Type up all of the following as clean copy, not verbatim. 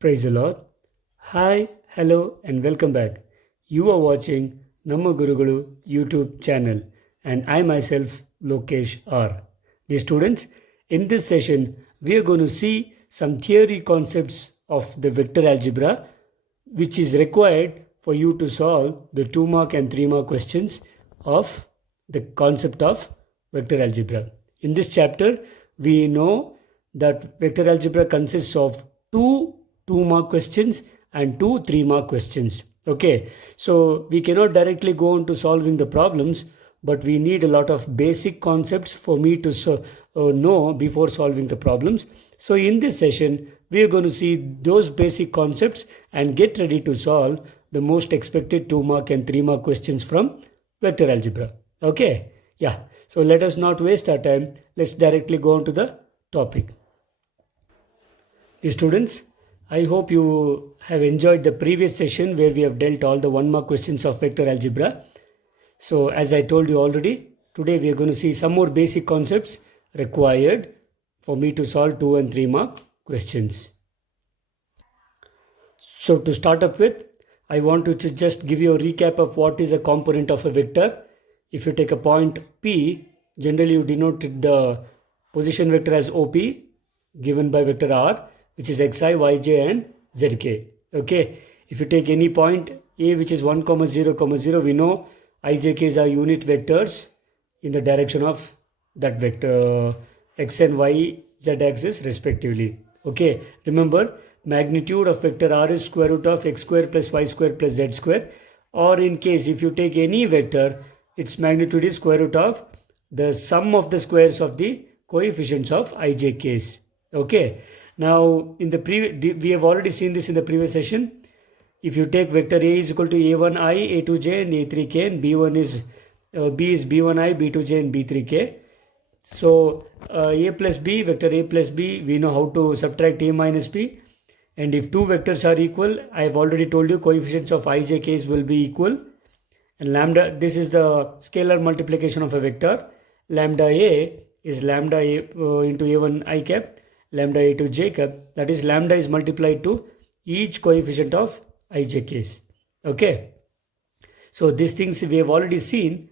Praise the Lord. Hi, hello, and welcome back. You are watching Namma Gurugulu YouTube channel, and I myself, Lokesh R. Dear students, in this session, we are going to see some theory concepts of the vector algebra, which is required for you to solve the 2 mark and 3 mark questions of the concept of vector algebra. In this chapter, we know that vector algebra consists of two 2 mark questions and two 3 mark questions. Okay, so we cannot directly go on to solving the problems, but we need a lot of basic concepts for me to know before solving the problems. So in this session, we are going to see those basic concepts and get ready to solve the most expected 2 mark and 3 mark questions from vector algebra. Okay, yeah. So let us not waste our time. Let's directly go on to the topic. Students, I hope you have enjoyed the previous session where we have dealt all the 1 mark questions of vector algebra. So as I told you already, today we are going to see some more basic concepts required for me to solve 2 and 3 mark questions. So to start up with, I want to just give you a recap of what is a component of a vector. If you take a point P, generally you denote the position vector as OP given by vector R, which is xi, yj and zk. Okay, if you take any point A which is 1, 0, 0, we know ijk's are unit vectors in the direction of that vector x and y z axis respectively. Okay, remember magnitude of vector R is square root of x square plus y square plus z square, or in case if you take any vector, its magnitude is square root of the sum of the squares of the coefficients of ijk's. Okay, now in the we have already seen this in the previous session. If you take vector A is equal to a1i, a2j and a3k, and b1 is b is b1i, b2j and b3k. So a plus b, vector A plus b, we know how to subtract a minus b. And if two vectors are equal, I have already told you coefficients of ijk's will be equal. And lambda, this is the scalar multiplication of a vector. Lambda a is lambda a into a1 I cap, lambda a to j cap. That is lambda is multiplied to each coefficient of ijk's. Okay. So these things we have already seen.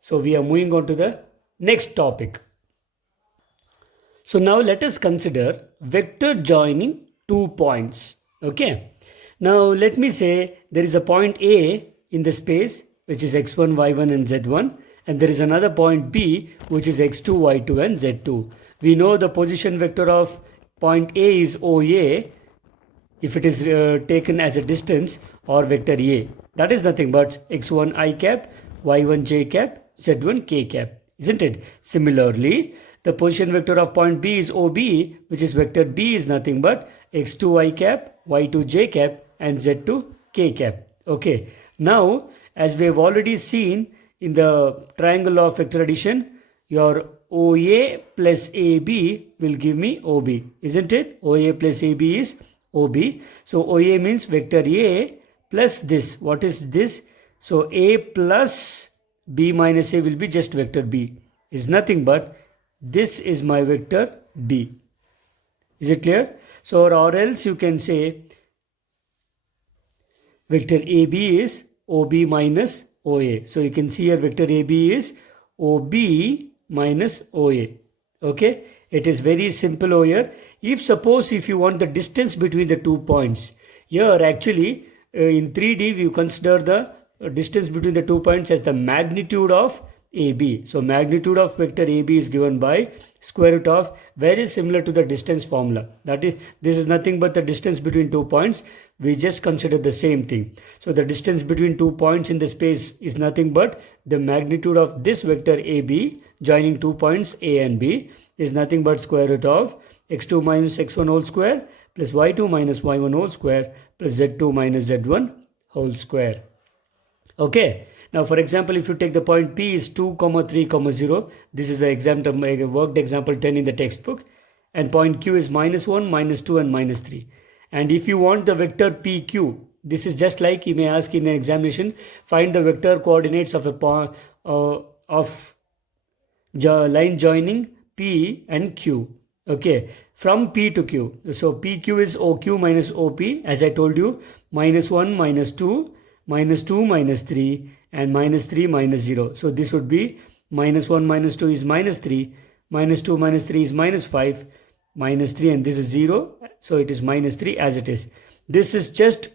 So we are moving on to the next topic. So now let us consider vector joining 2 points. Okay. Now let me say there is a point A in the space which is x1, y1 and z1, and there is another point B which is x2, y2 and z2. We know the position vector of point A is OA if it is taken as a distance, or vector A. That is nothing but x1 I cap, y1 j cap, z1 k cap, isn't it? Similarly, the position vector of point B is OB, which is vector B is nothing but x2 I cap, y2 j cap and z2 k cap. Okay, now as we have already seen in the triangle of vector addition, your OA plus AB will give me OB, isn't it? OA plus AB is OB. So OA means vector A plus this. What is this? So A plus B minus A will be just vector B. Is nothing but this is my vector B. Is it clear? So or else you can say vector AB is OB minus OA. So you can see here vector AB is OB minus OA. Okay, it is very simple over here. If you want the distance between the 2 points, here actually in 3D we consider the distance between the 2 points as the magnitude of AB. So magnitude of vector AB is given by square root of, very similar to the distance formula. That is, this is nothing but the distance between 2 points. We just consider the same thing. So the distance between 2 points in the space is nothing but the magnitude of this vector AB joining 2 points A and B is nothing but square root of x2 minus x1 whole square plus y2 minus y1 whole square plus z2 minus z1 whole square. Okay. Now for example, if you take the point P is 2, 3, 0, this is the example, worked example 10 in the textbook, and point Q is -1, -2 and -3. And if you want the vector PQ, this is just like you may ask in an examination, find the vector coordinates of a point of line joining P and Q. Okay, from P to Q. So PQ is OQ minus OP, as I told you, minus 1 minus 2, minus 2 minus 3, and minus 3 minus 0. So this would be minus 1 minus 2 is minus 3, minus 2 minus 3 is minus 5, minus 3, and this is 0. So it is minus 3 as it is. This is just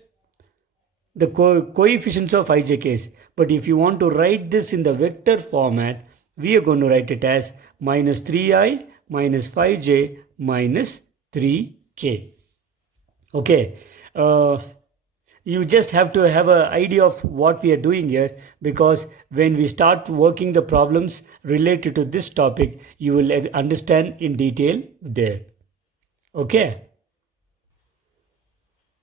the coefficients of ijk's. But if you want to write this in the vector format, we are going to write it as minus 3i minus 5j minus 3k. Okay. You just have to have an idea of what we are doing here, because when we start working the problems related to this topic, you will understand in detail there. Okay.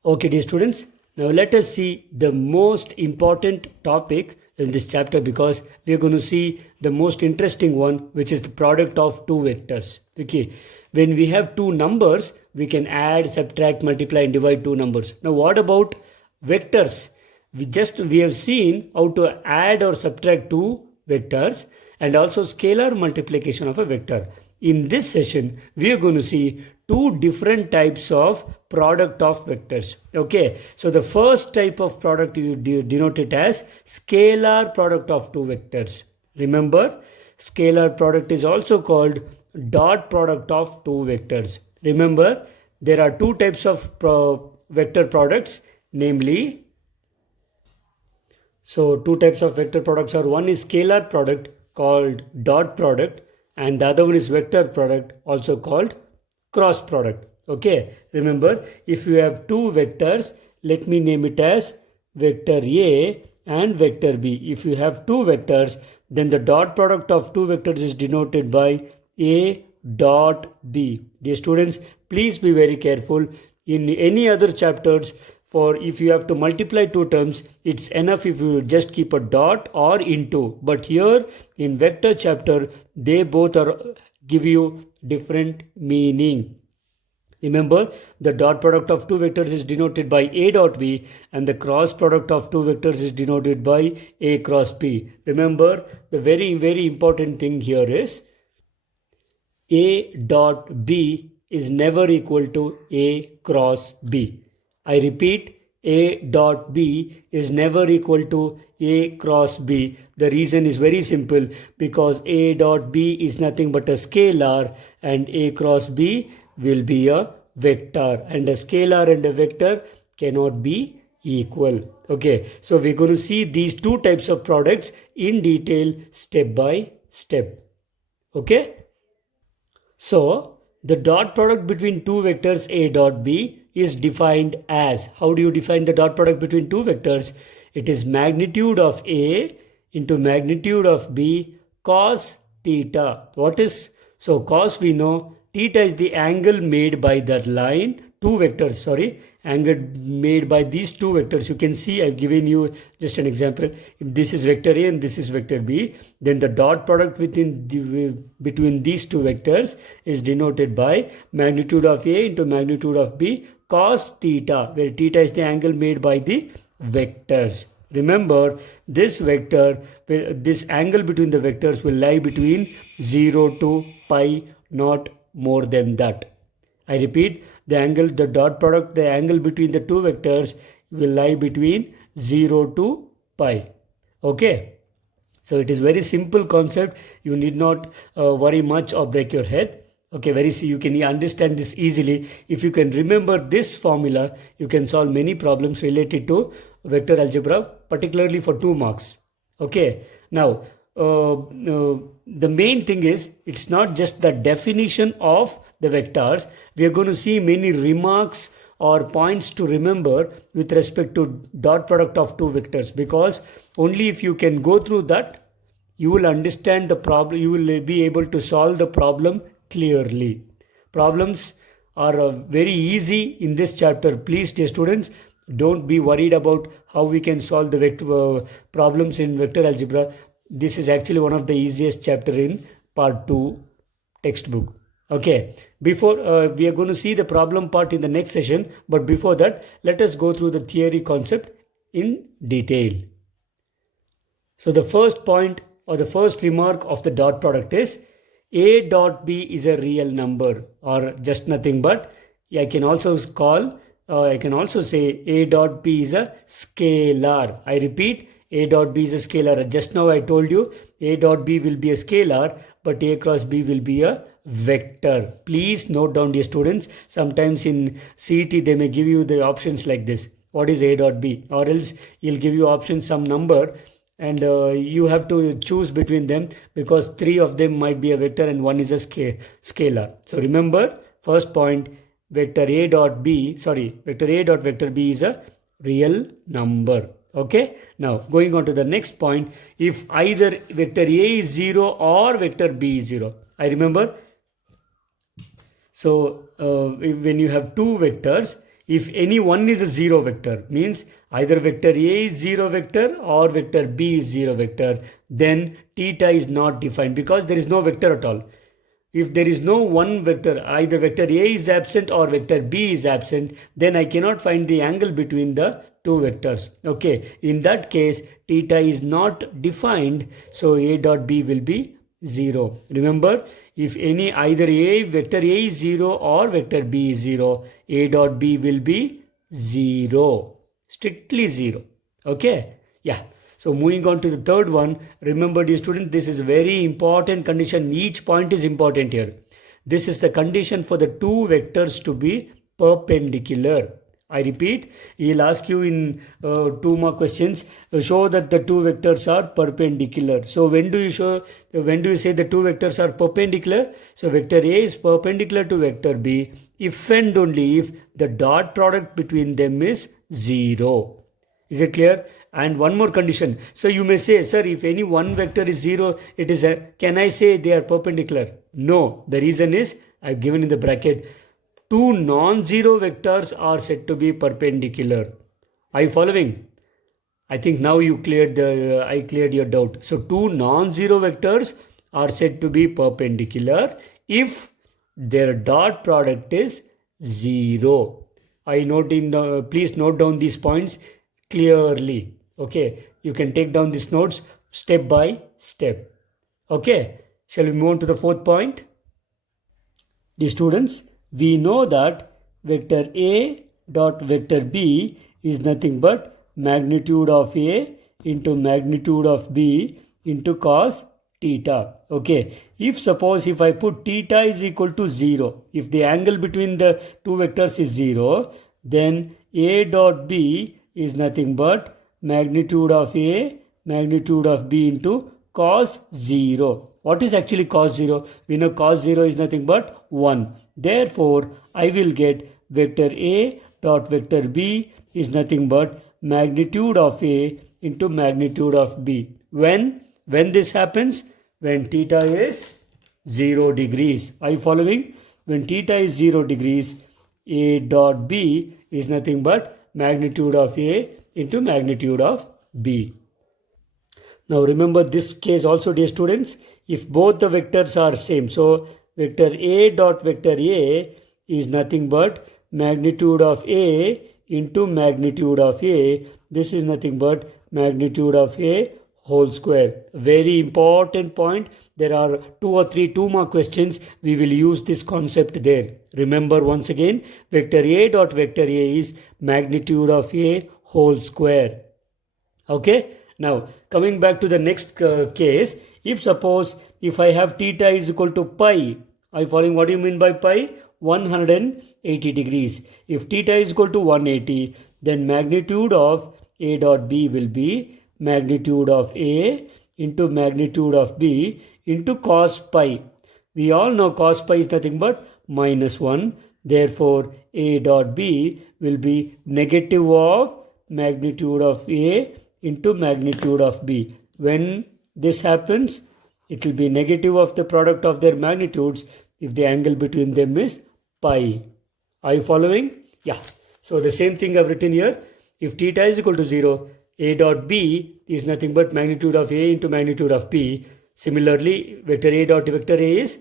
Okay, dear students. Now let us see the most important topic in this chapter, because we are going to see the most interesting one, which is the product of two vectors. Okay. When we have two numbers, we can add, subtract, multiply, and divide two numbers. Now what about vectors? We have seen how to add or subtract two vectors and also scalar multiplication of a vector. In this session, we are going to see two different types of product of vectors. Okay, so the first type of product you denote it as scalar product of two vectors. Remember, scalar product is also called dot product of two vectors. Remember, there are two types of vector products, namely, so two types of vector products are, one is scalar product called dot product, and the other one is vector product also called cross product. Okay, remember, if you have two vectors, let me name it as vector A and vector B. If you have two vectors, then the dot product of two vectors is denoted by A dot B. Dear students, please be very careful. In any other chapters, for if you have to multiply two terms, it's enough if you just keep a dot or into. But here in vector chapter, they both are give you different meaning. Remember, the dot product of two vectors is denoted by A dot B, and the cross product of two vectors is denoted by A cross B. Remember, the very, very important thing here is A dot B is never equal to A cross B. I repeat, A dot B is never equal to A cross B. The reason is very simple, because A dot B is nothing but a scalar and A cross B will be a vector, and a scalar and a vector cannot be equal. Okay, so we're going to see these two types of products in detail step by step. Okay, so the dot product between two vectors A dot B is defined as, how do you define the dot product between two vectors? It is magnitude of A into magnitude of B cos theta. What is, so cos we know, theta is the angle made by that line, two vectors, sorry, angle made by these two vectors. You can see I've given you just an example. If this is vector A and this is vector B, then the dot product between these two vectors is denoted by magnitude of A into magnitude of B cos theta, where theta is the angle made by the vectors. Remember, this vector, this angle between the vectors will lie between 0 to pi, not more than that. I repeat, the dot product, the angle between the two vectors will lie between 0 to pi. Okay, so it is very simple concept. You need not worry much or break your head. Okay, you can understand this easily. If you can remember this formula, you can solve many problems related to vector algebra, particularly for 2 marks. Okay, now the main thing is, it's not just the definition of the vectors. We are going to see many remarks or points to remember with respect to dot product of two vectors, because only if you can go through that, you will understand the problem, you will be able to solve the problem clearly. Problems are very easy in this chapter. Please, dear students, don't be worried about how we can solve the vector problems in vector algebra. This is actually one of the easiest chapter in part 2 textbook. Okay, before we are going to see the problem part in the next session, but before that, let us go through the theory concept in detail. So the first point or the first remark of the dot product is, A dot B is a real number or just nothing but, I can also say A dot B is a scalar. I repeat, A dot B is a scalar. Just now I told you A dot B will be a scalar, but A cross B will be a vector. Please note down, dear students. Sometimes in CET they may give you the options like this. What is A dot B? Or else he'll give you options some number, and you have to choose between them, because three of them might be a vector and one is a scalar. So remember, first point, vector A dot vector B is a real number. Okay, now going on to the next point, if either vector A is 0 or vector B is 0. I remember, so when you have two vectors, if any one is a 0 vector, means either vector A is 0 vector or vector B is 0 vector, then theta is not defined because there is no vector at all. If there is no one vector, either vector A is absent or vector B is absent, then I cannot find the angle between the two vectors. Okay, in that case, theta is not defined, so A dot B will be 0. Remember, if either vector A is 0 or vector B is 0, A dot B will be 0. Strictly 0. Okay? Yeah. So moving on to the third one, remember dear student, this is a very important condition. Each point is important here. This is the condition for the two vectors to be perpendicular. I repeat, he'll ask you in 2 more questions, show that the two vectors are perpendicular. So when do you say the two vectors are perpendicular? So vector A is perpendicular to vector B if and only if the dot product between them is 0. Is it clear? And one more condition. So you may say, sir, if any one vector is 0, can I say they are perpendicular? No. The reason is, I've given in the bracket, two non-zero vectors are said to be perpendicular. Are you following? I think now I cleared your doubt. So two non-zero vectors are said to be perpendicular if their dot product is 0. Please note down these points clearly. Okay, you can take down these notes step by step. Okay, shall we move on to the fourth point? Dear students, we know that vector A dot vector B is nothing but magnitude of A into magnitude of B into cos theta. Okay, if I put theta is equal to 0, if the angle between the two vectors is 0, then A dot B is nothing but magnitude of A, magnitude of B into cos 0. What is actually cos 0? We know cos 0 is nothing but 1. Therefore, I will get vector A dot vector B is nothing but magnitude of A into magnitude of B. When this happens? When theta is 0 degrees. Are you following? When theta is 0 degrees, A dot B is nothing but magnitude of A into magnitude of B. Now remember this case also, dear students, if both the vectors are same, so vector A dot vector A is nothing but magnitude of A into magnitude of A. This is nothing but magnitude of A whole square. Very important point. There are 2 more questions. We will use this concept there. Remember once again, vector A dot vector A is magnitude of A whole square. Okay. Now coming back to the next case, if I have theta is equal to pi, are you following what do you mean by pi? 180 degrees. If theta is equal to 180, then magnitude of A dot B will be magnitude of A into magnitude of B into cos pi. We all know cos pi is nothing but -1. Therefore, A dot B will be negative of magnitude of A into magnitude of B. When this happens, it will be negative of the product of their magnitudes if the angle between them is pi. Are you following? Yeah. So the same thing I've written here. If theta is equal to 0, A dot B is nothing but magnitude of A into magnitude of B. Similarly, vector A dot vector A is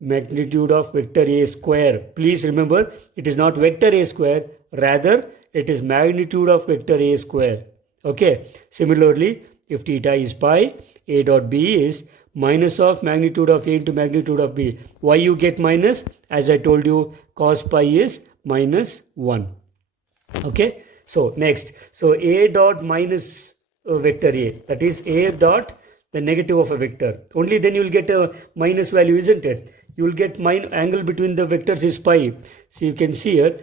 magnitude of vector A square. Please remember, it is not vector A square, rather it is magnitude of vector A square. Okay. Similarly, if theta is pi, A dot B is minus of magnitude of A into magnitude of B. Why you get minus? As I told you, cos pi is minus 1. Okay, so next, so A dot minus vector A, that is A dot the negative of a vector. Only then you will get a minus value, isn't it? You will get angle between the vectors is pi. So you can see here,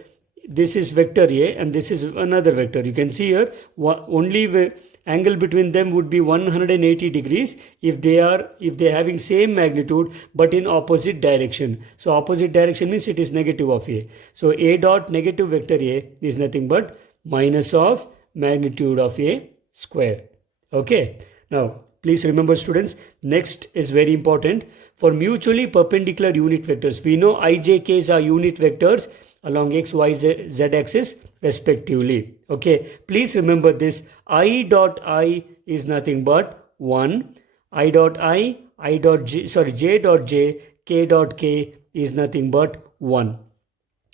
this is vector A and this is another vector. You can see here, only angle between them would be 180 degrees if they are having same magnitude but in opposite direction. So opposite direction means it is negative of A. So A dot negative vector A is nothing but minus of magnitude of A square. Okay, now please remember students, next is very important. For mutually perpendicular unit vectors, we know I, j, k's are unit vectors along x, y, z axis respectively. Okay, please remember this. I dot I is nothing but 1. I dot I dot j, j dot j, k dot k is nothing but 1.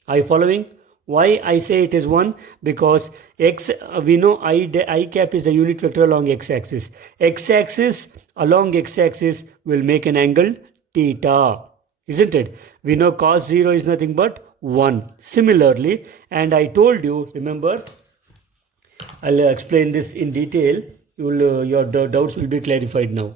Are you following? Why I say it is 1? Because x, we know I cap is the unit vector along x-axis. X-axis along x-axis will make an angle theta, isn't it? We know cos 0 is nothing but 1. Similarly, and I told you, remember, I'll explain this in detail. Your doubts will be clarified now.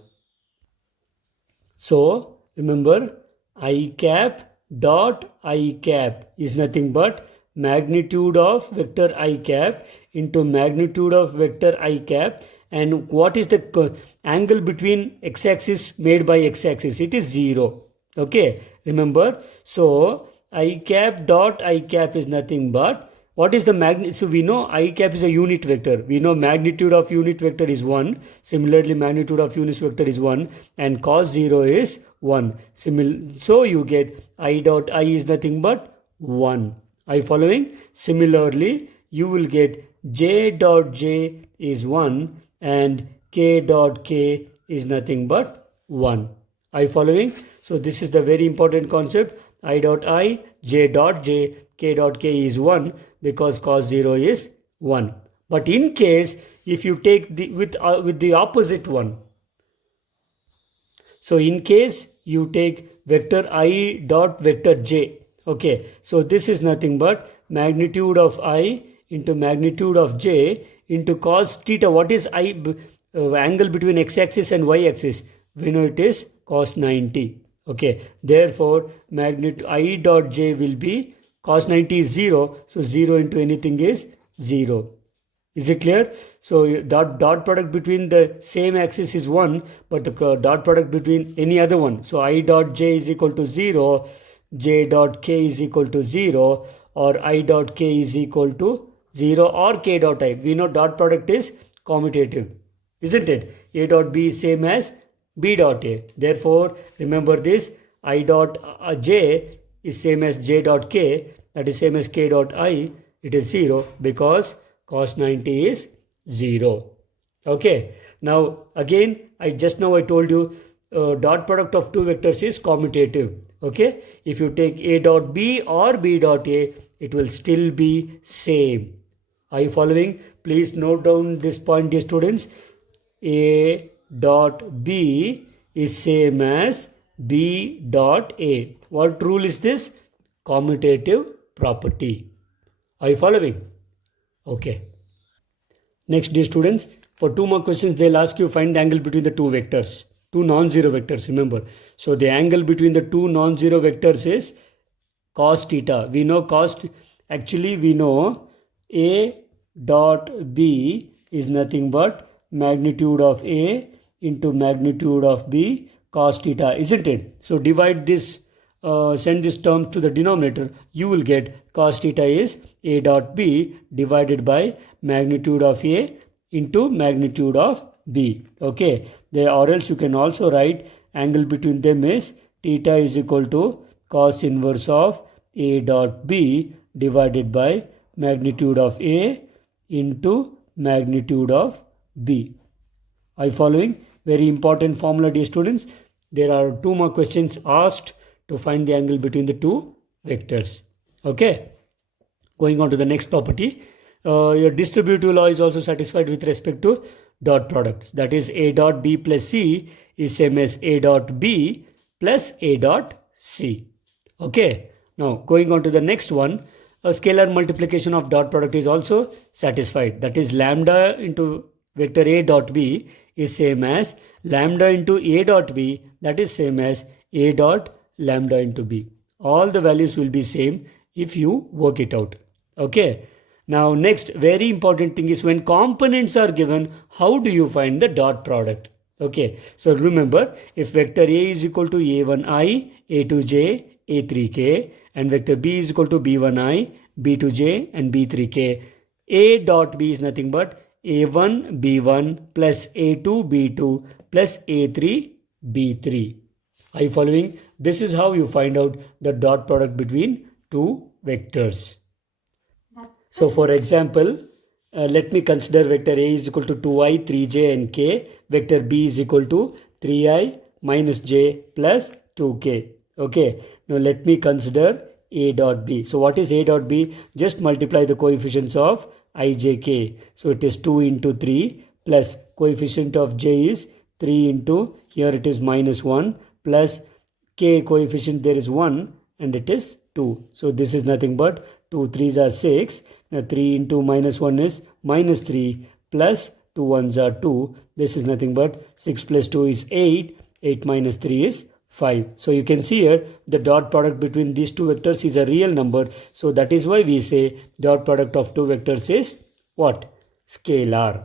So, remember, I cap dot I cap is nothing but magnitude of vector I cap into magnitude of vector I cap. And what is the angle between x-axis made by x-axis? It is 0. Okay, remember. So, I cap dot I cap is nothing but, what is the magnitude? So we know I cap is a unit vector. We know magnitude of unit vector is 1. Similarly, magnitude of unit vector is 1. And cos 0 is 1. So you get I dot I is nothing but 1. Are you following? Similarly, you will get j dot j is 1 and k dot k is nothing but 1. Are you following? So this is the very important concept. I dot I, j dot j, k dot k is 1 because cos 0 is 1. But in case if you take with the opposite one, so in case you take vector I dot vector j, okay, so this is nothing but magnitude of I into magnitude of j into cos theta. What is I angle between x-axis and y-axis? We know it is cos 90. Okay, therefore magnitude I dot j will be cos 90 is 0, so 0 into anything is 0. Is it clear? So dot product between the same axis is 1, but the dot product between any other one. So I dot j is equal to 0, j dot k is equal to 0, or I dot k is equal to 0, or k dot I. We know dot product is commutative, isn't it? A dot b is same as b dot a. Therefore, remember this, I dot j is same as j dot k, that is same as k dot I. It is 0 because cos 90 is 0. Okay. Now, again, I told you dot product of two vectors is commutative. Okay. If you take a dot b or b dot a, it will still be same. Are you following? Please note down this point, dear students. A dot b is same as b dot a. What rule is this? Commutative property. Are you following? Okay. Next, dear students, for two more questions, they'll ask you find the angle between the two vectors, two non-zero vectors, remember. So the angle between the two non-zero vectors is cos theta. We know we know a dot b is nothing but magnitude of a into magnitude of b cos theta, isn't it? So divide this, send this term to the denominator, you will get cos theta is a dot b divided by magnitude of a into magnitude of b. Okay, or else you can also write angle between them is theta is equal to cos inverse of a dot b divided by magnitude of a into magnitude of b. Are you following? Very important formula, dear students. There are two more questions asked to find the angle between the two vectors. Okay. Going on to the next property. Your distributive law is also satisfied with respect to dot product. That is A dot B plus C is same as A dot B plus A dot C. Okay. Now going on to the next one, a scalar multiplication of dot product is also satisfied. That is lambda into vector A dot B is same as lambda into A dot B, that is same as A dot lambda into B. All the values will be same if you work it out. Okay. Now next very important thing is when components are given, how do you find the dot product? Okay. So remember, if vector A is equal to A1i, A2j, A3k, and vector B is equal to B1i, B2j, and B3k, A dot B is nothing but A1 B1 plus A2 B2 plus A3 B3. Are you following? This is how you find out the dot product between two vectors. So for example, let me consider vector A is equal to 2i, 3j and k. Vector B is equal to 3i minus j plus 2k. Okay. Now let me consider A dot B. So what is A dot B? Just multiply the coefficients of I, j, k. So it is 2 into 3 plus coefficient of j is 3 into, here it is minus 1 plus k coefficient there is 1 and it is 2. So this is nothing but 2 3s are 6. Now 3 into minus 1 is minus 3 plus 2 1s are 2. This is nothing but 6 plus 2 is 8. 8 minus 3 is 5. So you can see here the dot product between these two vectors is a real number. So that is why we say dot product of two vectors is what? Scalar.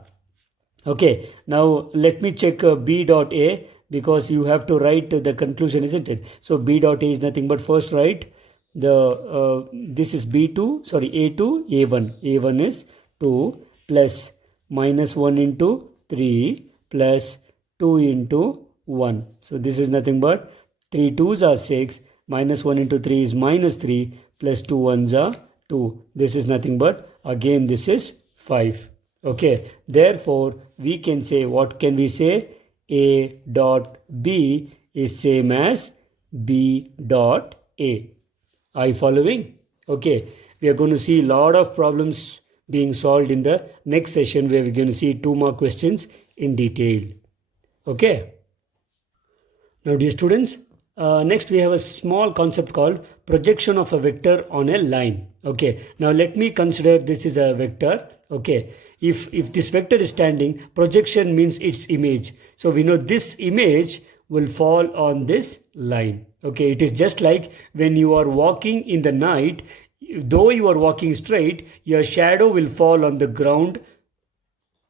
Okay. Now let me check B dot A, because you have to write the conclusion, isn't it? So B dot A is nothing but first write the this is B2, sorry, A2, A1. A1 is 2 plus minus 1 into 3 plus 2 into 1. So this is nothing but 3 2s are 6, minus 1 into 3 is minus 3 plus 2 1s are 2. This is nothing but again this is 5. Okay. Therefore we can say, what can we say? A dot B is same as B dot A. Are you following? Okay. We are going to see a lot of problems being solved in the next session, where we're going to see 2 more questions in detail. Okay. Now dear students, next we have a small concept called projection of a vector on a line. Okay. Now let me consider this is a vector. Okay. If this vector is standing, projection means its image. So we know this image will fall on this line. Okay, it is just like when you are walking in the night, though you are walking straight, your shadow will fall on the ground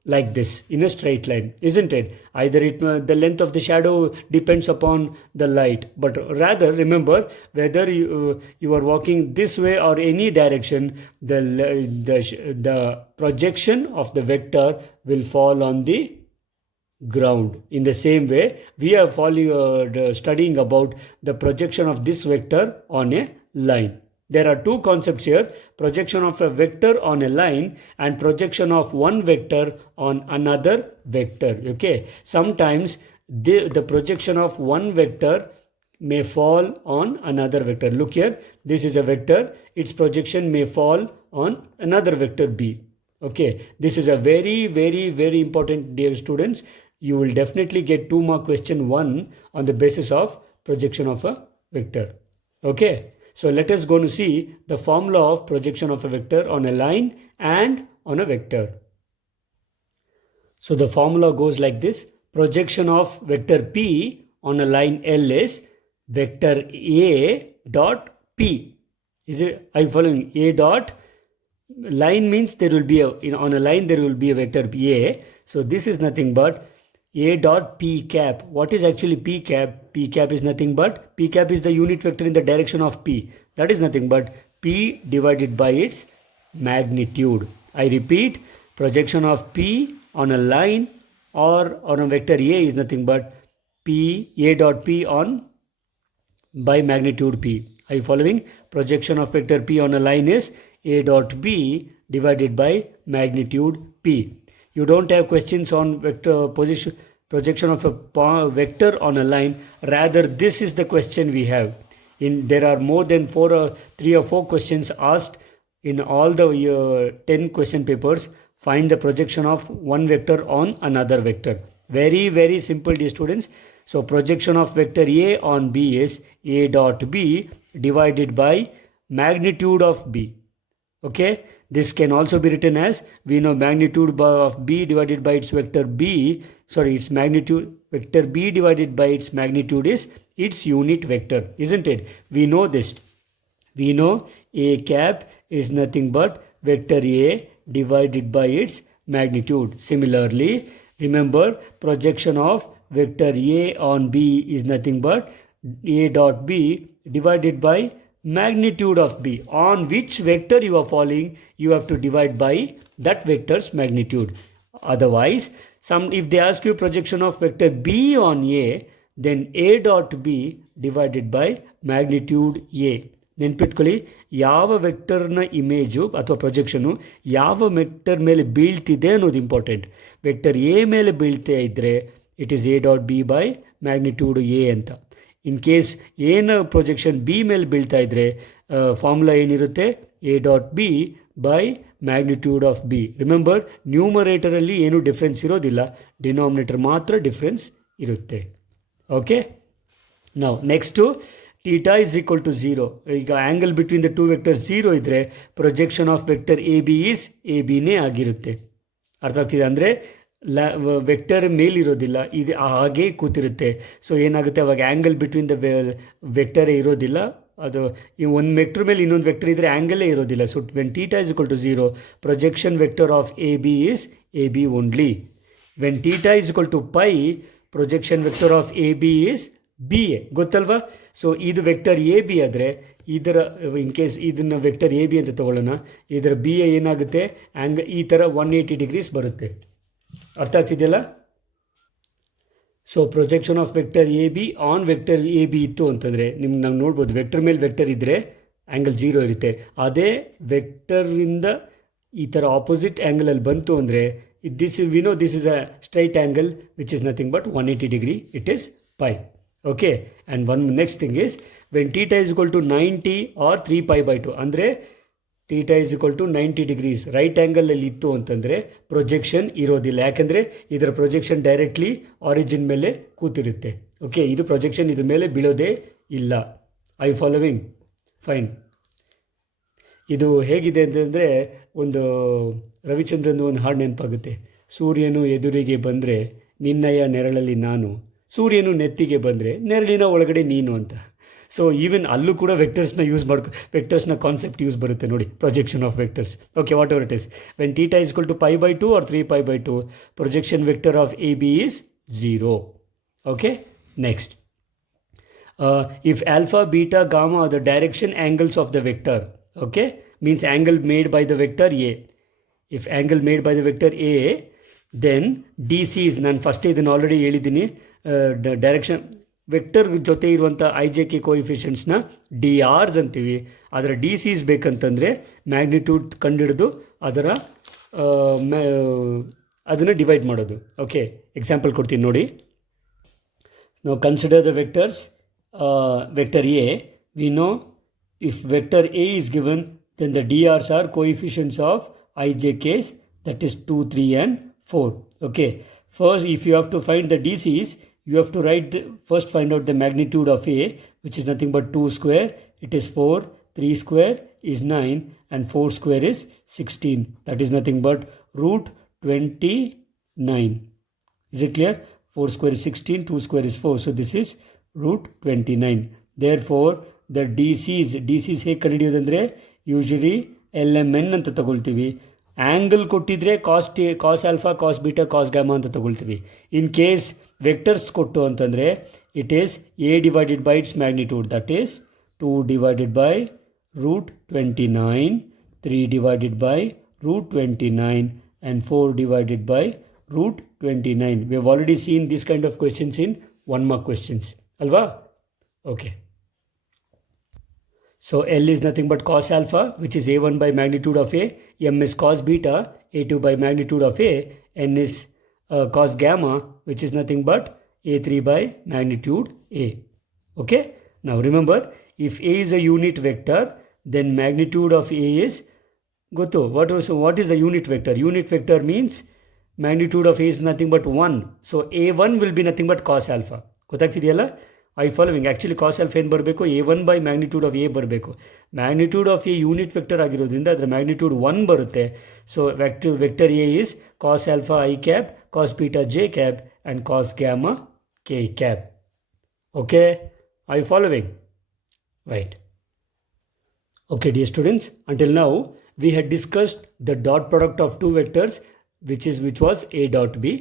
like this in a straight line, isn't it? Either the length of the shadow depends upon the light, but rather remember, whether you are walking this way or any direction, the projection of the vector will fall on the ground. In the same way, we are studying about the projection of this vector on a line. There are two concepts here: projection of a vector on a line and projection of one vector on another vector. Okay, sometimes the projection of one vector may fall on another vector. Look here, this is a vector, its projection may fall on another vector B. Okay, this is a very, very, very important, dear students. You will definitely get 2 more question 1 on the basis of projection of a vector. Okay. So let us go to see the formula of projection of a vector on a line and on a vector. So the formula goes like this: projection of vector P on a line L is vector A dot P. Are you following? A dot line means there will be on a line there will be a vector A. So this is nothing but A dot P cap. What is actually P cap? P cap is nothing but, P cap is the unit vector in the direction of P. That is nothing but P divided by its magnitude. I repeat, projection of P on a line or on a vector A is nothing but P, A dot P on by magnitude P. Are you following? Projection of vector P on a line is A dot B divided by magnitude P. You don't have questions on vector projection of a vector on a line. Rather, this is the question we have. There are more than 3 or 4 questions asked in all the 10 question papers find the projection of one vector on another vector. Very, very simple, dear students. So projection of vector A on B is A dot B divided by magnitude of B. Okay, this can also be written as, we know magnitude of B divided by its vector B, its magnitude, vector B divided by its magnitude is its unit vector, isn't it? We know this. We know A cap is nothing but vector A divided by its magnitude. Similarly, remember, projection of vector A on B is nothing but A dot B divided by magnitude of B. On which vector you are falling, you have to divide by that vector's magnitude. Otherwise, if they ask you projection of vector B on A, then A dot B divided by magnitude A. ನೆನ್ಪಿಟ್ಕೊಳ್ಳಿ, ಯಾವ ವೆಕ್ಟರ್ನ image ಅಥವಾ ಪ್ರೊಜೆಕ್ಷನು ಯಾವ vector ಮೇಲೆ ಬೀಳ್ತಿದೆ ಅನ್ನೋದು important. Vector A ಮೇಲೆ ಬೀಳ್ತಾ ಇದ್ದರೆ it is A dot B by magnitude A ಅಂತ. ಇನ್ ಕೇಸ್ ಏನು ಪ್ರೊಜೆಕ್ಷನ್ ಬಿ ಮೇಲೆ ಬೀಳ್ತಾ ಇದ್ದರೆ ಫಾರ್ಮುಲಾ ಏನಿರುತ್ತೆ, A dot B by magnitude of B. Remember, ನ್ಯೂಮರೇಟರಲ್ಲಿ ಏನೂ ಡಿಫ್ರೆನ್ಸ್ ಇರೋದಿಲ್ಲ, ಡಿನಾಮಿನೇಟರ್ ಮಾತ್ರ ಡಿಫ್ರೆನ್ಸ್ ಇರುತ್ತೆ. ಓಕೆ, ನಾವು next theta is equal to 0. ಈಗ angle between the two vector 0 ಇದ್ದರೆ projection of vector A B is A ಬಿನೇ ಆಗಿರುತ್ತೆ. ಅರ್ಥ ಆಗ್ತಿದೆ? ಅಂದರೆ ವೆಕ್ಟರ್ ಮೇಲಿರೋದಿಲ್ಲ, ಇದು ಹಾಗೇ ಕೂತಿರುತ್ತೆ. ಸೊ ಏನಾಗುತ್ತೆ, ಅವಾಗ ಆ್ಯಂಗಲ್ ಬಿಟ್ವೀನ್ ದ ವೆಕ್ಟರೇ ಇರೋದಿಲ್ಲ, ಅದು ಒಂದು ವೆಕ್ಟರ್ ಮೇಲೆ ಇನ್ನೊಂದು ವೆಕ್ಟರ್ ಇದ್ದರೆ ಆ್ಯಂಗಲೇ ಇರೋದಿಲ್ಲ. So when theta is equal to 0, projection vector of A B is A B only. When theta is equal to pi, projection vector of A B is B A. ಗೊತ್ತಲ್ವಾ? So ಇದು vector A B ಆದರೆ ಇದರ, in case ಇದನ್ನು vector A B ಅಂತ ತೊಗೊಳ್ಳೋಣ, ಇದರ B A ಏನಾಗುತ್ತೆ, ಈ ಥರ 180 ಡಿಗ್ರೀಸ್ ಬರುತ್ತೆ. ಅರ್ಥ ಆಗ್ತಿದೆಯಲ್ಲ? So projection of vector A B on vector A B ಇತ್ತು ಅಂತಂದರೆ ನಾವು ನೋಡ್ಬೋದು, ವೆಕ್ಟರ್ ಮೇಲೆ ವೆಕ್ಟರ್ ಇದ್ದರೆ ಆ್ಯಂಗಲ್ 0 ಇರುತ್ತೆ. ಅದೇ ವೆಕ್ಟರಿಂದ ಈ ಥರ ಆಪೋಸಿಟ್ ಆ್ಯಂಗಲಲ್ಲಿ ಬಂತು ಅಂದರೆ we know this is a straight angle which is nothing but 180 degree, it is pi. Okay, and one next thing is, when theta is equal to 90 or 3 pi by 2, ಅಂದರೆ theta is equal to 90 degrees right ಆ್ಯಂಗಲಲ್ಲಿ ಇತ್ತು ಅಂತಂದರೆ projection ಇರೋದಿಲ್ಲ. ಯಾಕೆಂದರೆ ಇದರ projection directly origin ಮೇಲೆ ಕೂತಿರುತ್ತೆ. Okay, ಇದು projection ಇದ್ರ ಮೇಲೆ ಬೀಳೋದೇ ಇಲ್ಲ. I following? ಫೈನ್. ಇದು ಹೇಗಿದೆ ಅಂತಂದರೆ, ಒಂದು ರವಿಚಂದ್ರನ್ ಒಂದು ಹಾಡು ನೆನಪಾಗುತ್ತೆ, ಸೂರ್ಯನು ಎದುರಿಗೆ ಬಂದರೆ ನಿನ್ನಯ ನೆರಳಲ್ಲಿ ನಾನು, ಸೂರ್ಯನು ನೆತ್ತಿಗೆ ಬಂದರೆ ನೆರಳಿನ ಒಳಗಡೆ ನೀನು ಅಂತ. ಸೊ ಈವನ್ ಅಲ್ಲೂ ಕೂಡ ವೆಕ್ಟರ್ಸ್ನ ಕಾನ್ಸೆಪ್ಟ್ ಯೂಸ್ ಬರುತ್ತೆ ನೋಡಿ, projection of vectors. Okay, whatever it is, when theta is equal to pi by 2 or 3 pi by 2, projection vector of A B is 0. Okay, next, if alpha, beta, gamma are the direction angles of the vector. Okay, means angle made by the vector A. If angle made by the vector A, then D C is, ನಾನು ಫಸ್ಟೇ ಇದನ್ನು already ಹೇಳಿದ್ದೀನಿ, direction vector ಜೊತೆ ಇರುವಂಥ I J K ಕೋಎಫಿಷಿಯೆಂಟ್ಸ್ನ D Rs ಅಂತೀವಿ. ಅದರ D ಸಿಸ್ ಬೇಕಂತಂದರೆ magnitude ಕಂಡುಹಿಡಿದು ಅದನ್ನು ಡಿವೈಡ್ ಮಾಡೋದು. ಓಕೆ, ಎಕ್ಸಾಂಪಲ್ ಕೊಡ್ತೀನಿ ನೋಡಿ. ನಾವು consider the vectors. Vector A, we know if vector A is given, then the D Rs are coefficients of I J Ks, that is 2, 3 and 4. Okay, first if you have to find the DCs, you have to first find out the magnitude of A, which is nothing but 2 square, it is 4, 3 square is 9 and 4 square is 16. That is nothing but root 29. Is it clear? 4 square is 16, 2 square is 4, so this is root 29. Therefore the DCs ಹೇಗೆ ಕಂಡುಹಿಡಿಯೋದಂದರೆ, usually LMN ಅಂತ ತಗೊಳ್ತೀವಿ. Angle ಕೊಟ್ಟಿದ್ರೆ cos alpha, cos beta, cos gamma ಅಂತ ತಗೊಳ್ತೀವಿ. In case vectors ಕೊಟ್ಟು ಅಂತಂದರೆ it is A divided by its magnitude, that is 2 divided by root 29, 3 divided by root 29 and 4 divided by root 29. We have already seen this kind of questions in 1 mark questions. Alva? Okay. So L is nothing but cos alpha, which is A1 by magnitude of A. M is cos beta, A2 by magnitude of A. N is cos gamma, which is nothing but A3 by magnitude A. Okay. Now remember, if A is a unit vector, then magnitude of A is ಗೊತ್ತು. What is the unit vector? Unit vector means magnitude of A is nothing but 1. So A1 will be nothing but cos alpha. ಗೊತ್ತಾಗ್ತಿದೆಯಲ್ಲ? I following. Actually cos alpha ಏನು ಬರಬೇಕು? A1 by magnitude of A ಬರಬೇಕು. Magnitude of A unit vector ಆಗಿರೋದ್ರಿಂದ ಅದರ magnitude 1 ಬರುತ್ತೆ. So vector A is cos alpha I cap, cos beta J cap and cos gamma K cap. Okay, I following? Right. Okay, dear students, until now we had discussed the dot product of two vectors, which was A dot B.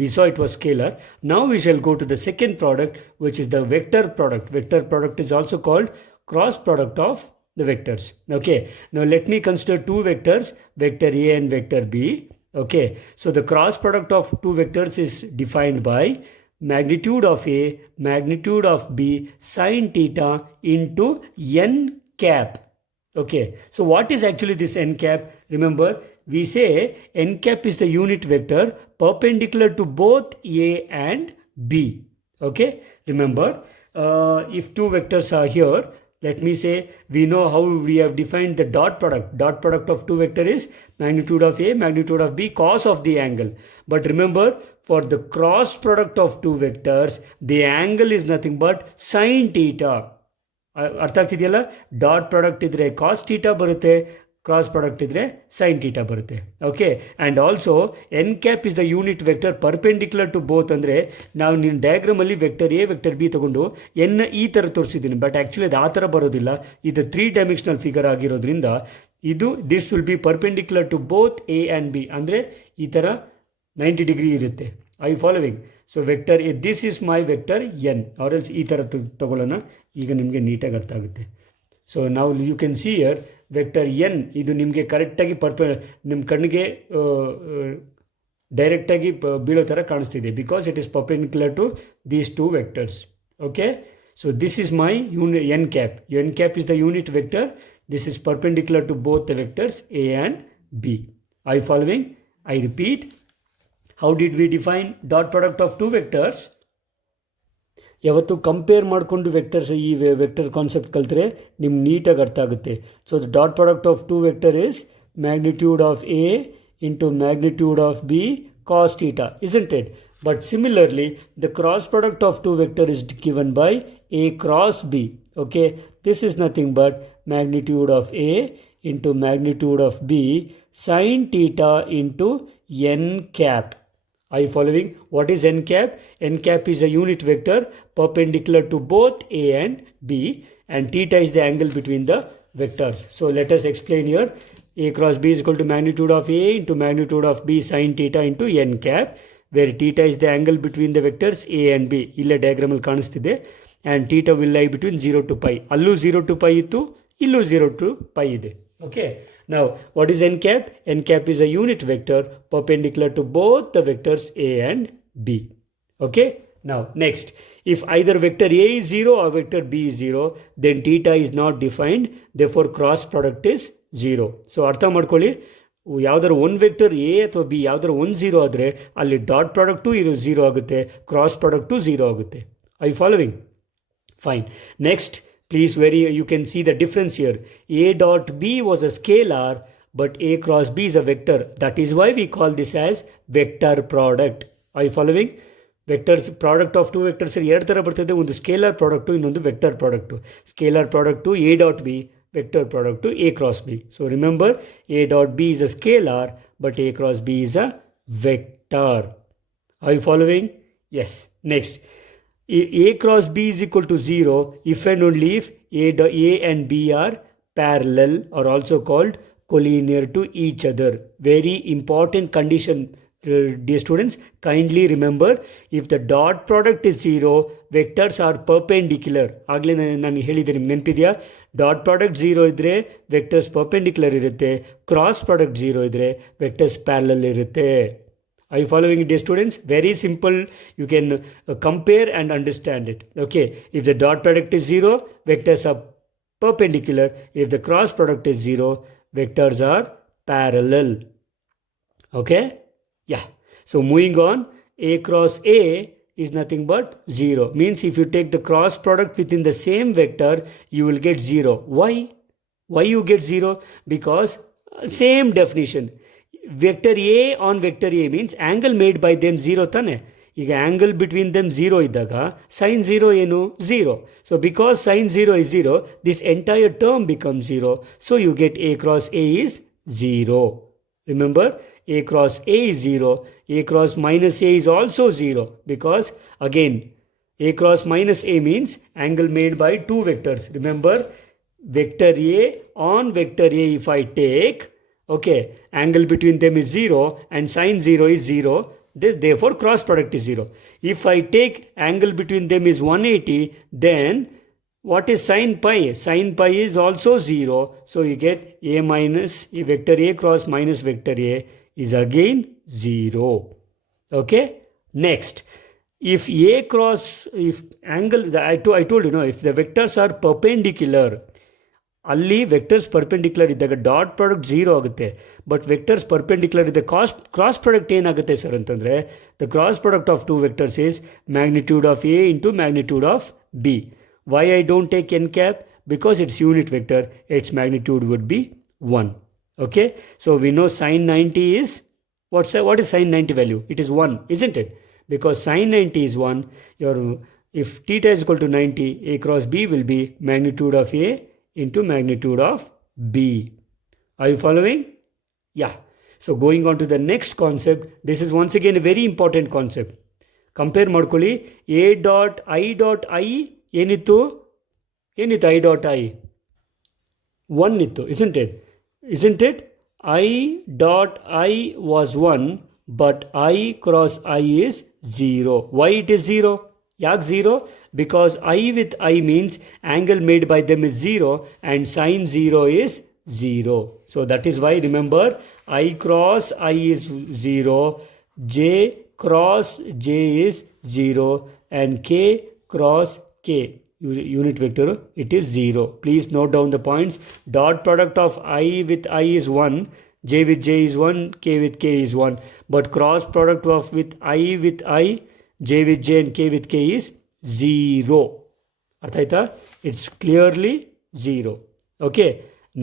We saw it was scalar. Now we shall go to the second product, which is the vector product. Vector product is also called cross product of the vectors. Okay, now let me consider two vectors, vector A and vector B. Okay, so the cross product of two vectors is defined by magnitude of A, magnitude of B, sine theta into n cap. Okay, so what is actually this n cap? Remember, we say n cap is the unit vector perpendicular to both A and B. Okay, remember, if two vectors are here, let me say, we know how we have defined the dot product. Dot product of two vector is magnitude of A, magnitude of B, cos of the angle. But remember, for the cross product of two vectors, the angle is nothing but sine theta. ಅರ್ಥ ಆಗ್ತಿದೆಯಲ್ಲ? Dot product ಇದ್ದರೆ cos theta ಬರುತ್ತೆ, cross product ಇದ್ದರೆ sine theta ಬರುತ್ತೆ. Okay, and also N cap is the unit vector perpendicular to both. ಅಂದರೆ ನಾವು ನಿಮ್ಮ ಡಯಾಗ್ರಾಮಲ್ಲಿ vector A vector B ತೊಗೊಂಡು ಎನ್ ಈ ಥರ ತೋರಿಸಿದ್ದೀನಿ, ಬಟ್ ಆ್ಯಕ್ಚುಲಿ ಅದು ಆ ಥರ ಬರೋದಿಲ್ಲ. ಇದು 3 ಡೈಮೆನ್ಷನಲ್ ಫಿಗರ್ ಆಗಿರೋದ್ರಿಂದ ಇದು this will be perpendicular to both A and B. ಅಂದರೆ ಈ ಥರ 90 ಡಿಗ್ರಿ ಇರುತ್ತೆ. I following? So vector A, this is my vector N, ಆರ್ಎಲ್ಸ್ ಈ ಥರ ತಗೊಳ್ಳೋಣ. ಈಗ ನಿಮಗೆ ನೀಟಾಗಿ ಅರ್ಥ ಆಗುತ್ತೆ. ಸೊ ನಾವು you can see your vector N, ಇದು ನಿಮಗೆ ಕರೆಕ್ಟಾಗಿ ನಿಮ್ಮ ಕಣ್ಣಿಗೆ ಡೈರೆಕ್ಟಾಗಿ ಬೀಳೋ ಥರ ಕಾಣಿಸ್ತಿದೆ, because it is perpendicular to these two vectors. Okay, so this is my N cap. N cap is the unit vector. This is perpendicular to both the vectors A and B. I following? I repeat. How did we define dot product of two vectors? ಯಾವತ್ತು compare ಮಾಡಿಕೊಂಡು vectors, ಈ vector concept ಕಲಿತ್ರೆ ನಿಮ್ಗೆ ನೀಟಾಗಿ ಅರ್ಥ ಆಗುತ್ತೆ. So the dot product of two vector is magnitude of A into magnitude of B cos theta, isn't it? But similarly, the cross product of two vectors is given by A cross B. Okay, this is nothing but magnitude of A into magnitude of B sine theta into n cap. Are you following? What is n cap? N cap is a unit vector perpendicular to both A and B, and theta is the angle between the vectors. So let us explain here. A cross B is equal to magnitude of A into magnitude of B sine theta into n cap, where theta is the angle between the vectors A and B. Illa diagram al kaanistide, and theta will lie between 0 to pi. Allu 0 to pi ittu, illu 0 to pi ide. Okay, now what is n cap? N cap is a unit vector perpendicular to both the vectors A and B. Okay, now next, if either vector A is 0 or vector B is 0, then theta is not defined, therefore cross product is 0. So ಅರ್ಥ ಮಾಡ್ಕೊಳ್ಳಿ, ಯಾವುದಾದ್ರು ಒಂದು vector A ಅಥವಾ B ಯಾವುದಾದ್ರು ಒಂದು 0 ಆದರೆ ಅಲ್ಲಿ dot product 0 ಆಗುತ್ತೆ, ಕ್ರಾಸ್ ಪ್ರಾಡಕ್ಟು 0 ಆಗುತ್ತೆ. I following? Fine. Next, please you can see the difference here. A dot B was a scalar, but A cross B is a vector. That is why we call this as vector product. Are you following? Vectors product of two vectors ಎರಡು ಥರ ಬರ್ತದೆ, ಒಂದು scalar product, ಇನ್ನೊಂದು vector product. Scalar product A dot B, vector product to A cross B. So remember, A dot B is a scalar, but A cross B is a vector. Are you following? Yes. Next, A cross B is equal to 0 if and only if A and B are parallel, or also called collinear to each other. Very important condition, dear students. Kindly remember, if the dot product is 0, vectors are perpendicular. ಆಗಲೇ ನಾನು ಹೇಳಿದೆ, ನಿಮ್ಗೆ ನೆನಪಿದೆಯಾ? Dot product 0 ಇದ್ದರೆ vectors perpendicular ಇರುತ್ತೆ, cross product 0 ಇದ್ದರೆ vectors parallel ಇರುತ್ತೆ. Are you following, dear students? Very simple. You can compare and understand it. Okay, if the dot product is 0, vectors are perpendicular. If the cross product is 0, vectors are parallel. Okay, yeah. So moving on, A cross A is nothing but 0. Means if you take the cross product within the same vector, you will get 0. Why you get 0? Because Same definition. Vector A on vector A means angle made by them 0 ತಾನೆ. ಈಗ angle between them 0 ಇದ್ದಾಗ sin 0 ಏನು 0. So because sin 0 is 0, this entire term becomes 0. So you get A cross A is 0. Remember, A cross A is 0. A cross minus A is also 0, because again A cross minus A means angle made by two vectors. Remember, vector A on vector A, if I take, okay, angle between them is 0 and sin 0 is 0, therefore cross product is 0. If I take angle between them is 180, then what is sin pi? Sin pi is also 0. So you get A minus vector A cross minus vector A is again 0. Okay, next, if A cross, if angle, I told you, if the vectors are perpendicular, ಅಲ್ಲಿ vectors perpendicular ಇದ್ದಾಗ dot product 0 ಆಗುತ್ತೆ. But vectors perpendicular ಇದೆ, cross product ಏನಾಗುತ್ತೆ sir ಅಂತಂದರೆ, the cross product of two vectors is magnitude of A into magnitude of B. Why I don't take an cap? Because it's unit vector, it's magnitude would be 1. Okay, so we know sin 90 is, what is sin 90 value? It is 1, isn't it? Because sin 90 is 1, if theta is equal to 90, A cross B will be magnitude of A into magnitude of B. Are you following? Yeah. So going on to the next concept, this is once again a very important concept. Compare ಮಾಡ್ಕೊಳ್ಳಿ. A dot I ಏನಿತ್ತು I dot I 1 ಇತ್ತು, isn't it? I dot I was 1, but I cross I is 0. Why it is 0? ಯಾಕೆ 0? Because I with I means angle made by them is 0 and sin 0 is 0. So that is why, remember, I cross I is 0, J cross J is 0 and K cross K, unit vector, it is 0. Please note down the points. Dot product of I with I is 1, J with J is 1, K with K is 1. But cross product of with I, J with J and K with K is 0. ಅರ್ಥ ಆಯ್ತಾ? It's clearly 0. Okay.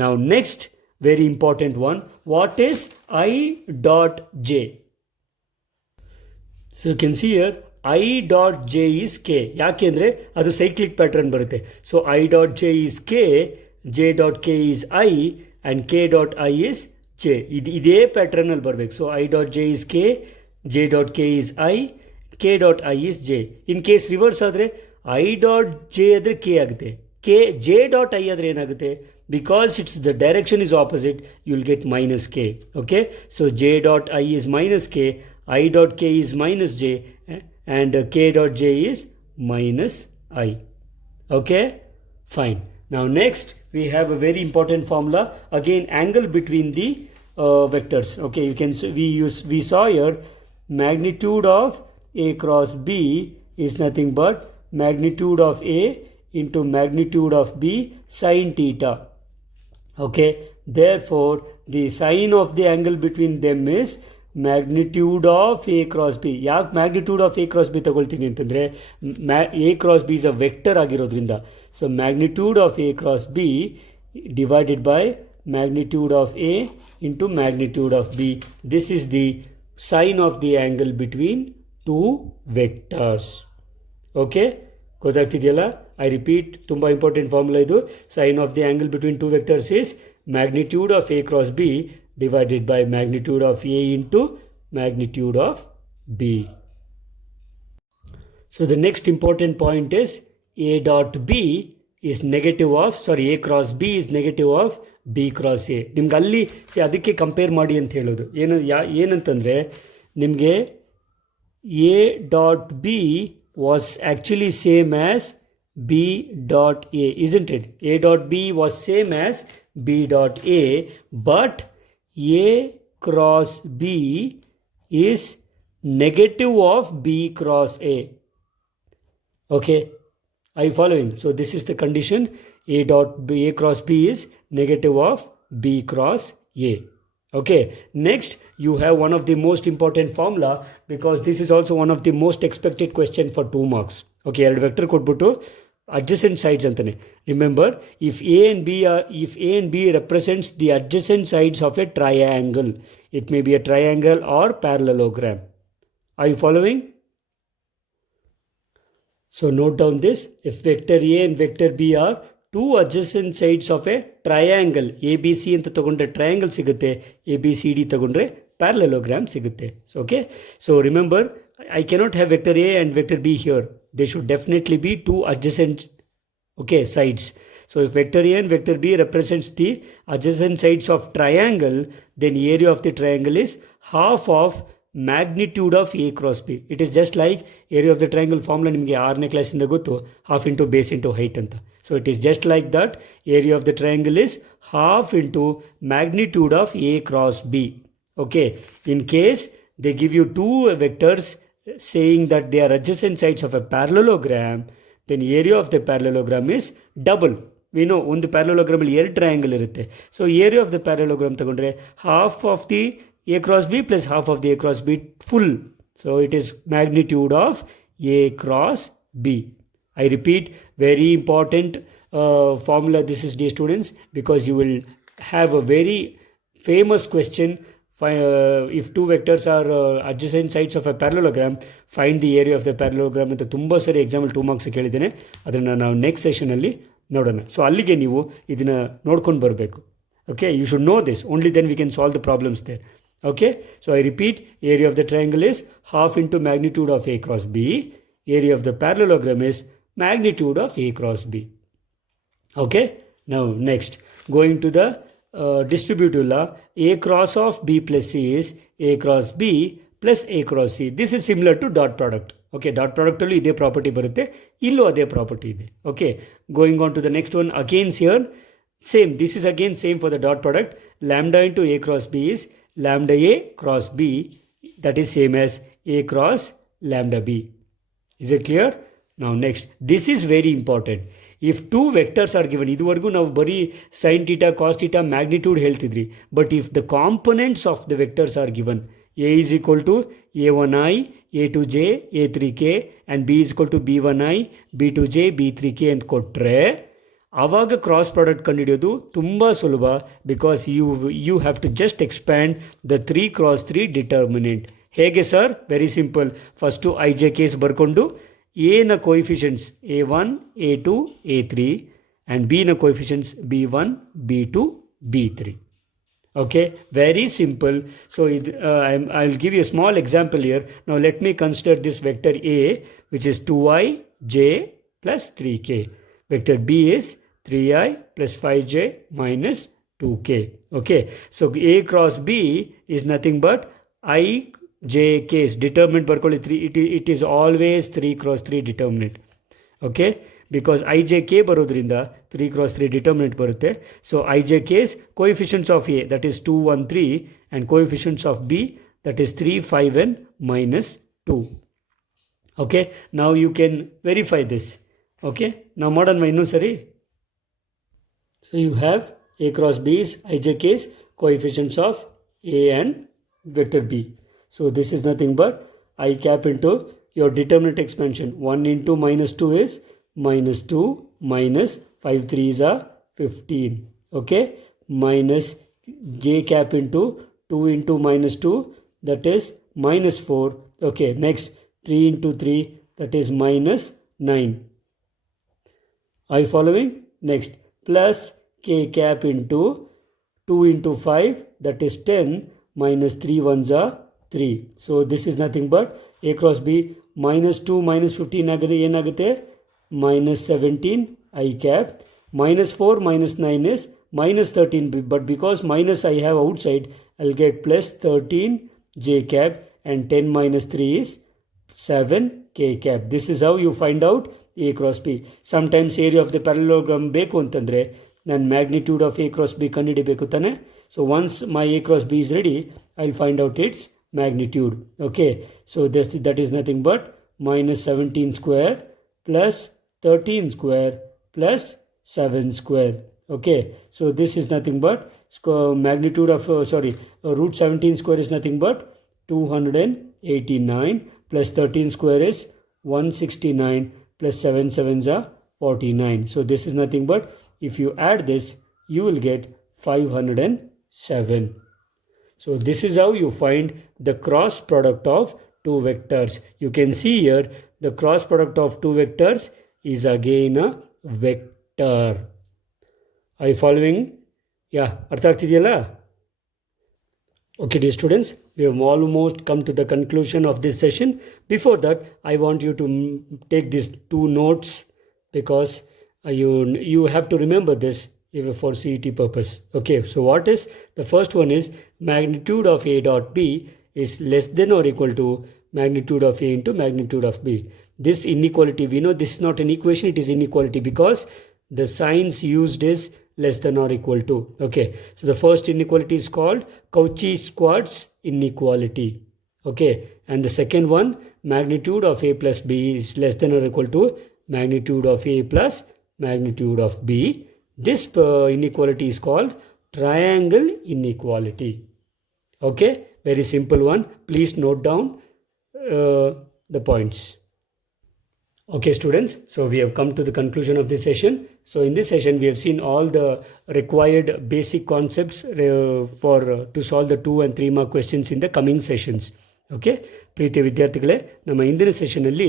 Now next, very important one. What is I dot J? So you can see here, I dot J is K. ಯಾಕೆಂದರೆ ಅದು cyclic pattern ಬರುತ್ತೆ. So I dot J is K, J dot K is I and K dot I is J. ಇದೇ ಪ್ಯಾಟರ್ನಲ್ಲಿ ಬರಬೇಕು. So I dot J is K, J dot K is I, K dot I is J. In case reverse ಆದರೆ I dot J ಆದರೆ K ಆಗುತ್ತೆ, J dot I ಆದರೆ ಏನಾಗುತ್ತೆ? Because it's the direction is opposite, you will get minus K. Okay, so J dot I is minus K, I dot K is minus J, and K dot J is minus I. Okay, fine. Now next we have a very important formula, again angle between the vectors. Okay, you can we saw here magnitude of A cross B is nothing but magnitude of A into magnitude of B sin theta. Okay, therefore the sign of the angle between them is magnitude of A cross B. ಯಾಕೆ magnitude of A cross B ತಗೊಳ್ತೀನಿ ಅಂತಂದರೆ, A cross B is a vector ಆಗಿರೋದ್ರಿಂದ. So magnitude of A cross B divided by magnitude of A into magnitude of B. This is the sign of the angle between two vectors. Okay, ಗೊತ್ತಾಗ್ತಿದೆಯಲ್ಲ? I repeat, ತುಂಬ important formula ಇದು. Sign of the angle between two vectors is magnitude of A cross B divided by magnitude of A into magnitude of B. So the next important point is A dot B is negative of, A cross B is negative of B cross A. ನಿಮ್ಗೆ ಅಲ್ಲಿ ಅದಕ್ಕೆ compare ಮಾಡಿ ಅಂತ ಹೇಳೋದು. ಏನಂತಂದರೆ, ನಿಮಗೆ A dot B was actually same as B dot A, isn't it? A dot B was same as B dot A, but A cross B is negative of B cross A. Okay, are you following? So this is the condition. A cross B is negative of B cross A. Okay, next you have one of the most important formula, because this is also one of the most expected question for 2 marks. Okay, ಎರಡು vector ಕೊಟ್ಬಿಟ್ಟು adjacent sides antane. Remember, if A and B represents the adjacent sides of a triangle, it may be a triangle or parallelogram. Are you following? So note down this. If vector A and vector B are two adjacent sides of a triangle, ABC anta tagondre triangle sigutte, ABCD tagondre parallelogram sigutte. So, okay, so remember, I cannot have vector A and vector B here. They should definitely be two adjacent, okay, sides. So if vector A and vector B represents the adjacent sides of triangle, then area of the triangle is half of magnitude of A cross B. It is just like area of the triangle formula ನಿಮಗೆ 6ನೇ ಕ್ಲಾಸಿಂದ ಗೊತ್ತು, half into base into height ಅಂತ. So it is just like that. Area of the triangle is half into magnitude of A cross B. Okay, in case they give you two vectors saying that they are adjacent sides of a parallelogram, then area of the parallelogram is double. We know ಒಂದು parallelogram ಅಲ್ಲಿ ಎರಡು triangle ಇರುತ್ತೆ. So area of the parallelogram ತಗೊಂಡ್ರೆ half of the A cross B plus half of the A cross B full. So it is magnitude of A cross B. I repeat, very important formula this is, dear students, because you will have a very famous question. If two vectors are adjacent sides of a parallelogram, find the area of the parallelogram ಅಂತ ತುಂಬ ಸರಿ example 2 marks ಕೇಳಿದ್ದೇನೆ. ಅದನ್ನು ನಾವು next ಸೆಷನಲ್ಲಿ ನೋಡೋಣ. So ಅಲ್ಲಿಗೆ ನೀವು ಇದನ್ನು ನೋಡ್ಕೊಂಡು ಬರಬೇಕು. Okay, you should know this, only then we can solve the problems there. Okay, so I repeat, area of the triangle is half into magnitude of A cross B. Area of the parallelogram is magnitude of A cross B. Okay, now next, going to the distributive law, A cross of B plus C is A cross B plus A cross C. This is similar to dot product. Okay, dot product allu ide property barutte, illu ade property ide. Okay, going on to the next one, again here, same, this is again same for the dot product. Lambda into A cross B is lambda A cross B, that is same as A cross lambda B. Is it clear? Now next, this is very important. If two vectors are given, iduvargu ನಾವು ಬರೀ sin theta cos theta magnitude ಹೇಳ್ತಿದ್ರಿ, but if the components of the vectors are given, A is equal to A1i, A2j, A3k and B is equal to B1i, B2j, B3k ಅಂತ ಕೊಟ್ಟರೆ ಆವಾಗ cross product ಕಂಡುಹಿಡಿಯೋದು ತುಂಬ ಸುಲಭ, because you have to just expand the 3x3 determinant. ಹೇಗೆ sir? Very simple. First I J Ks ಬರ್ಕೊಂಡು ಎನ coefficients A1, A2, A3 and ಬಿನ coefficients B1, B2, B3. Okay, very simple. So I will give you a small example here. Now let me consider this vector A, which is 2i j plus 3k. Vector B is 3i plus 5j minus 2k. Okay, so A cross B is nothing but I j case. Determinant barkoli 3. It is always 3x3 determinant. Okay, because I j k barodrinda 3x3 determinant barutte. So I j case, coefficients of A, that is 2, 1, 3, and coefficients of B, that is 3, 5 and minus 2. Okay, now you can verify this. Okay, now modern minus sorry. So you have A cross B is I j case, coefficients of A and vector B. So this is nothing but I cap into your determinant expansion. 1 into minus 2 is minus 2 minus 5 3s are 15. Okay, minus j cap into 2 into minus 2, that is minus 4. Okay, next 3 into 3, that is minus 9. Are you following? Next, plus k cap into 2 into 5, that is 10, minus 3 ones are 3. So this is nothing but A cross B. Minus 2 minus 15 ಏನಾಗುತ್ತೆ? Minus 17 I cap. Minus 4 minus 9 is minus 13, but because minus I have outside, I'll get plus 13 j cap, and 10 minus 3 is 7 k cap. This is how you find out A cross B. Sometimes area of the parallelogram ಬೇಕು ಅಂತಂದರೆ ನಾನು magnitude of A cross B ಕಂಡುಹಿಡಿಬೇಕು ತಾನೆ. So once my A cross B is ready, I'll find out its magnitude. Okay, so that is nothing but minus 17 square plus 13 square plus 7 square. Okay, so this is nothing but magnitude of root 17 square is nothing but 289 plus 13 square is 169 plus 7 sevens are 49. So this is nothing but, if you add this, you will get 507. So this is how you find the cross product of two vectors. You can see here the cross product of two vectors is again a vector. Are you following? Yeah, artha agtidiyalla? Okay, dear students, we have almost come to the conclusion of this session. Before that, I want you to take these two notes, because you have to remember this even for CET purpose. Okay, so what is the first one is magnitude of A dot B is less than or equal to magnitude of A into magnitude of B. This inequality, we know this is not an equation, it is inequality, because the signs used is less than or equal to. Okay, so the first inequality is called Cauchy-Schwarz inequality. Okay, and the second one, magnitude of A plus B is less than or equal to magnitude of A plus magnitude of B. This inequality is called triangle inequality. Okay, very simple one. Please note down the points. Okay, students, so we have come to the conclusion of this session. So in this session, we have seen all the required basic concepts to solve the 2 and 3 mark questions in the coming sessions. Okay ಪ್ರೀತಿಯ ವಿದ್ಯಾರ್ಥಿಗಳೇ, ನಮ್ಮ ಇಂದಿನ ಸೆಷನಲ್ಲಿ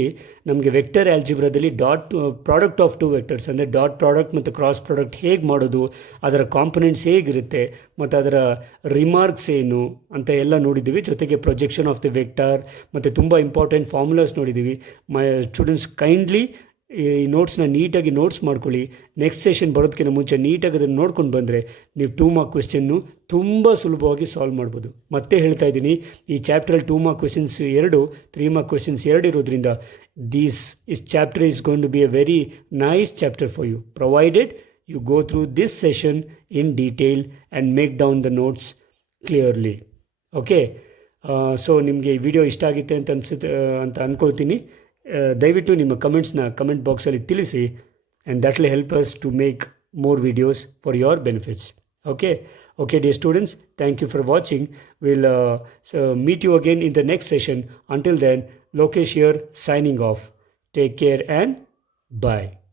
ನಮಗೆ vector ಆಲ್ಜಿಬ್ರಾದಲ್ಲಿ product of two vectors ಅಂದರೆ dot product ಮತ್ತು cross product ಹೇಗೆ ಮಾಡೋದು, ಅದರ ಕಾಂಪೊನೆಂಟ್ಸ್ ಹೇಗಿರುತ್ತೆ ಮತ್ತು ಅದರ ರಿಮಾರ್ಕ್ಸ್ ಏನು ಅಂತ ಎಲ್ಲ ನೋಡಿದ್ದೀವಿ. ಜೊತೆಗೆ ಪ್ರೊಜೆಕ್ಷನ್ ಆಫ್ ದಿ ವೆಕ್ಟರ್ ಮತ್ತು ತುಂಬ ಇಂಪಾರ್ಟೆಂಟ್ ಫಾರ್ಮುಲಾಸ್ ನೋಡಿದ್ದೀವಿ. ಮೈ ಸ್ಟೂಡೆಂಟ್ಸ್ ಕೈಂಡ್ಲಿ ಈ ನೋಟ್ಸ್ನ ನೀಟಾಗಿ ನೋಟ್ಸ್ ಮಾಡ್ಕೊಳ್ಳಿ. ನೆಕ್ಸ್ಟ್ ಸೆಷನ್ ಬರೋದಕ್ಕಿಂತ ಮುಂಚೆ ನೀಟಾಗಿ ಅದನ್ನು ನೋಡ್ಕೊಂಡು ಬಂದರೆ ನೀವು 2 ಮಾರ್ಕ್ ಕ್ವೆಶ್ಚನ್ನು ತುಂಬ ಸುಲಭವಾಗಿ ಸಾಲ್ವ್ ಮಾಡ್ಬೋದು. ಮತ್ತೆ ಹೇಳ್ತಾ ಇದ್ದೀನಿ, ಈ ಚಾಪ್ಟ್ರಲ್ಲಿ 2 ಮಾರ್ಕ್ ಕ್ವೆಶ್ಚನ್ಸ್ 2, 3 ಮಾರ್ಕ್ ಕ್ವೆಶ್ಚನ್ಸ್ 2 ಇರೋದ್ರಿಂದ this chapter is going to be a very nice chapter for you, provided you go through this session in detail and make down the notes clearly. Okay, so ನಿಮಗೆ ಈ video ಇಷ್ಟ ಆಗುತ್ತೆ ಅಂತ ಅಂದ್ಕೊಳ್ತೀನಿ. ದಯವಿಟ್ಟು ನಿಮ್ಮ ಕಮೆಂಟ್ಸ್ನ comment ಬಾಕ್ಸಲ್ಲಿ ತಿಳಿಸಿ, and that will help us to make more videos for your benefits. Okay dear students, thank you for watching. We'll meet you again in the next session. Until then, Lokesh here signing off. Take care and bye.